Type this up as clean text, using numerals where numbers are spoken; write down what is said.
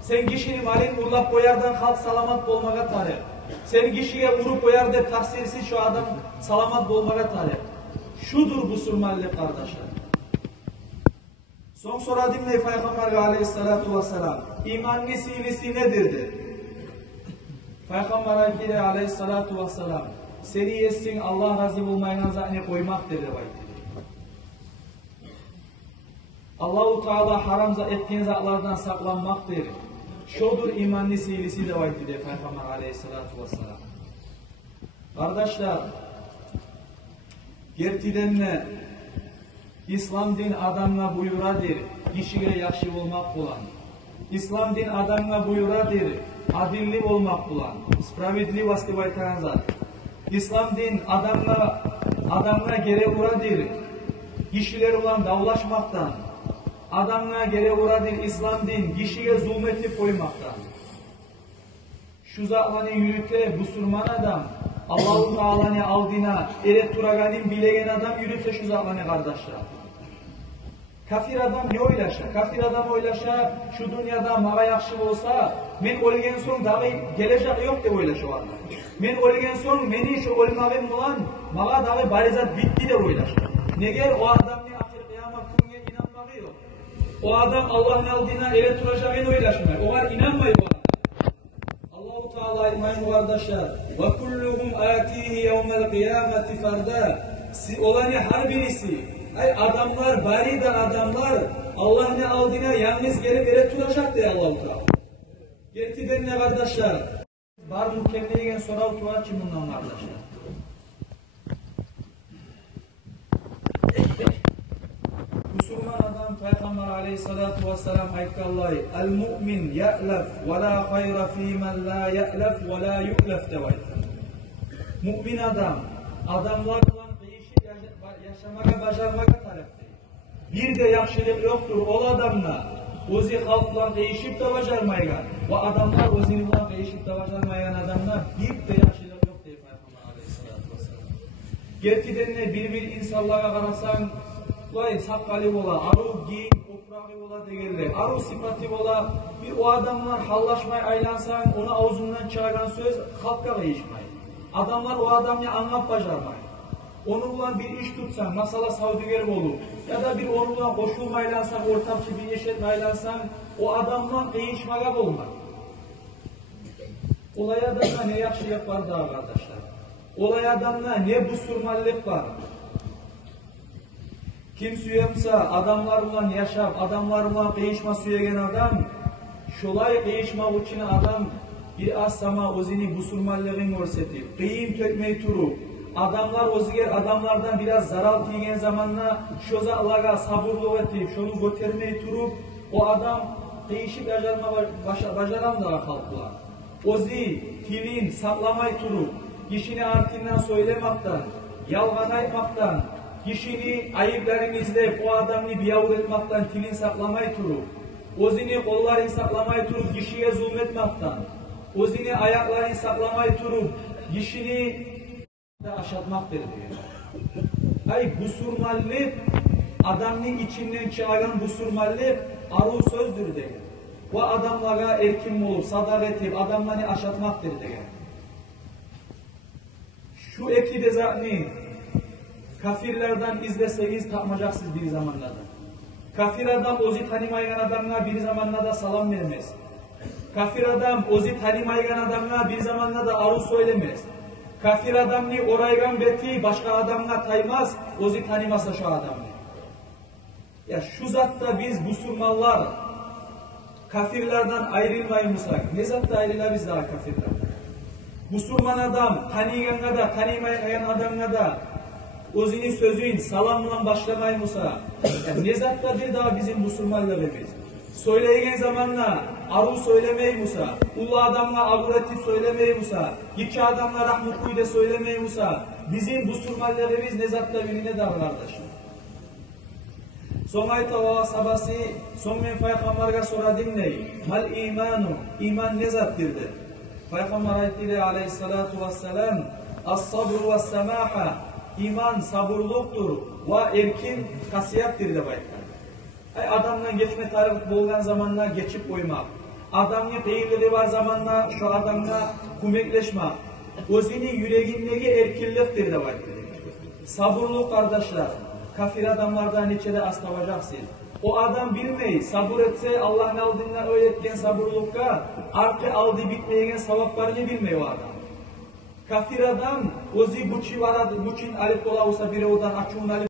Sen kişinin malini uğurlap koyardan halk salamat olmağa talep. Sen kişiye vurup koyar de taksirsiz şu adam salamat olmağa talep. Şudur bu sürmallik kardeşler. Son soradım ne Peygamber aleyhissalatu vesselam. İmanın sivisi nedirdi? Peygamber aleyhissalatu vesselam. Seni yesin Allah razı olmayana zahne koymak dedi. Allah-u Teala haram ettiğin zatlardan saklanmaktır. Şudur imanın sivisi de var dedi Peygamber aleyhissalatu vesselam. Kardeşler, gerçekten ne? İslam din adamla buyuradır, kişiye yakşı olmak bulan. İslam din adamla buyuradır, adilli olmak bulan. Spravedli vasti baytaran zat. İslam din adamla gere uradır, kişiler olan davlaşmaktan. Adamla gere uradır İslam din, kişiye zulmeti koymaktan. Şu zatlarını yürüte, busurman adam, Allah-u Teala'nı aldığına, eret turaganin bilegen adam yürüte şu zatlarını kardeşler. Kafir adam ne oylaşa? Kafir adam oylaşa, şu dünyada mağa yakşı olsa, men ölgen son dağı gelecek yok de oylaşa o adam. Men ölgen son, meni şu ölmağım olan, mağa dağı barizat bitti de oylaşa. Neger o adam ne ahir kıyamet gününe inanmağı yok. O adam Allah'ın aldığına eret turacağını oylaşmıyor. O var inanmıyor o adam. Allah-u Teala iman kardeşler. Ve kulluhum atihi yevmel kıyameti ferda. Olanı her birisi. Ay adamlar, baridan adamlar Allah ne aldığına yalnız gelip eret tutacak diye Allah-u Teala. Gerçekten ne kardeşler? Var mükemmeligen sorav tuvar ki bundan kardeşler. Müslüman adam Peygamber aleyhissalatu vesselam ayettiği el-mu'min ya'lef ve la hayra fîmen la ya'lef ve la yu'lef de var. Mümin adam, adamlarla değişik yaşamaya, başarmaya taleptir. Bir de yaxşılık yoktur o adamla. Ozi halkla değişip de başarmaya ve adamlar ozinle değişip de başarmayan adamlar bir de yaxşılık yok diye Peygamber aleyhissalatu vesselam. Gerçekten bir insanlara karasan vay sakkalı ola, aru giyin, toprağı ola değerli, aru sıfatı ola, bir o adamlar hallaşmaya aylansan, onu ağzından çıkaran söz halka değişmeyi. Adamlar o adamla anlap başarmayı. Onunla bir iş tutsan, masala savdigar olur, ya da bir onunla koşulmaylansan, ortakçı bir iş etmeylansan, o adamla değişmeye olmaz. Olay adamla ne yakşı yapar daha kardeşler? Olay adamla ne busurmallik var? Kim süyemsa adamlarla yaşap, adamlarla değişme süyegen adam, şolay değişme için adam bir az sama ozini busurmallığın görsetip, kıyım tökmeyi turu, adamlar oziger adamlardan biraz zarar tiyen zamanla şoza Allah'a sabırlı etip, şonu götürmeyi turup, o adam değişip başaran da kalktılar. Ozi, tilin, saklamayı turup, işini artığından söylemekten, yalgan aytmaktan, kişini ayıplarını izleyip o adamını biyavur etmekten tilin saklamayı turup, ozini kollarını saklamayı turup kişiye zulmetmekten, ozini ayaklarını saklamayı turup kişini aşatmak diyor. Ay busurmallik adamın içinden çıkan busurmallik aru sözdür diyor. O adamlara erkin olup sadaret edip adamları aşatmaktır diyor. Şu eki de zaten kafirlerden izleseyiz tapmayacaksınız bir zamanlarda. Kafir adam ozi tanımayan adamlar bir zamanlarda salam vermez. Kafir adam ozi tanımayan adamlar bir zamanlarda aru söylemez. Kafir adam ni oraygan beti başka adamla taymaz, ozi tanımasa şu adamı. Ya şu zatta biz busurmallar kafirlerden ayrılmayımızsak, ne zatta ayrıla biz daha kafirlerden? Busurman adam, tanıyan da, tanımayan adamla da, ozini sözün salamla başlamayımızsa, ne zatta bir daha bizim busurmallığımız? Söyleyen zamanla aru söylemeyimizsa, ulu adamla avuretip söylemeyimizsa, iki adamla rahmutluyu da söylemeyimizsa, bizim busurmallığımız ne zatta birine daha kardeşim. Son ayet Allah'a sabası, son men Peygamber'e soradım ne? Mal imanu, iman ne zattır der. Peygamber ayetiyle aleyhissalatu vesselam, as-sabru ve semaha, iman sabırlıktır ve erkin kasiyettir de bayıklar. Ay adamla geçme tarif bolgan zamanlar geçip koymak, Adamın kıyırlığı var zamanla şu adamla kumekleşme. Özünü yüreğindeki erkilliktir de var. Sabırlı kardeşler, kafir adamlardan içeri aslavacaksın. O adam bilmeyi, sabır etse Allah'ın aldığından öğretken sabırlıkka, arka aldığı bitmeyen sevaplarını bilmeyi o adam. Kafir adam, ozi buçi varad, buçin alip ola olsa biri odan açığın alip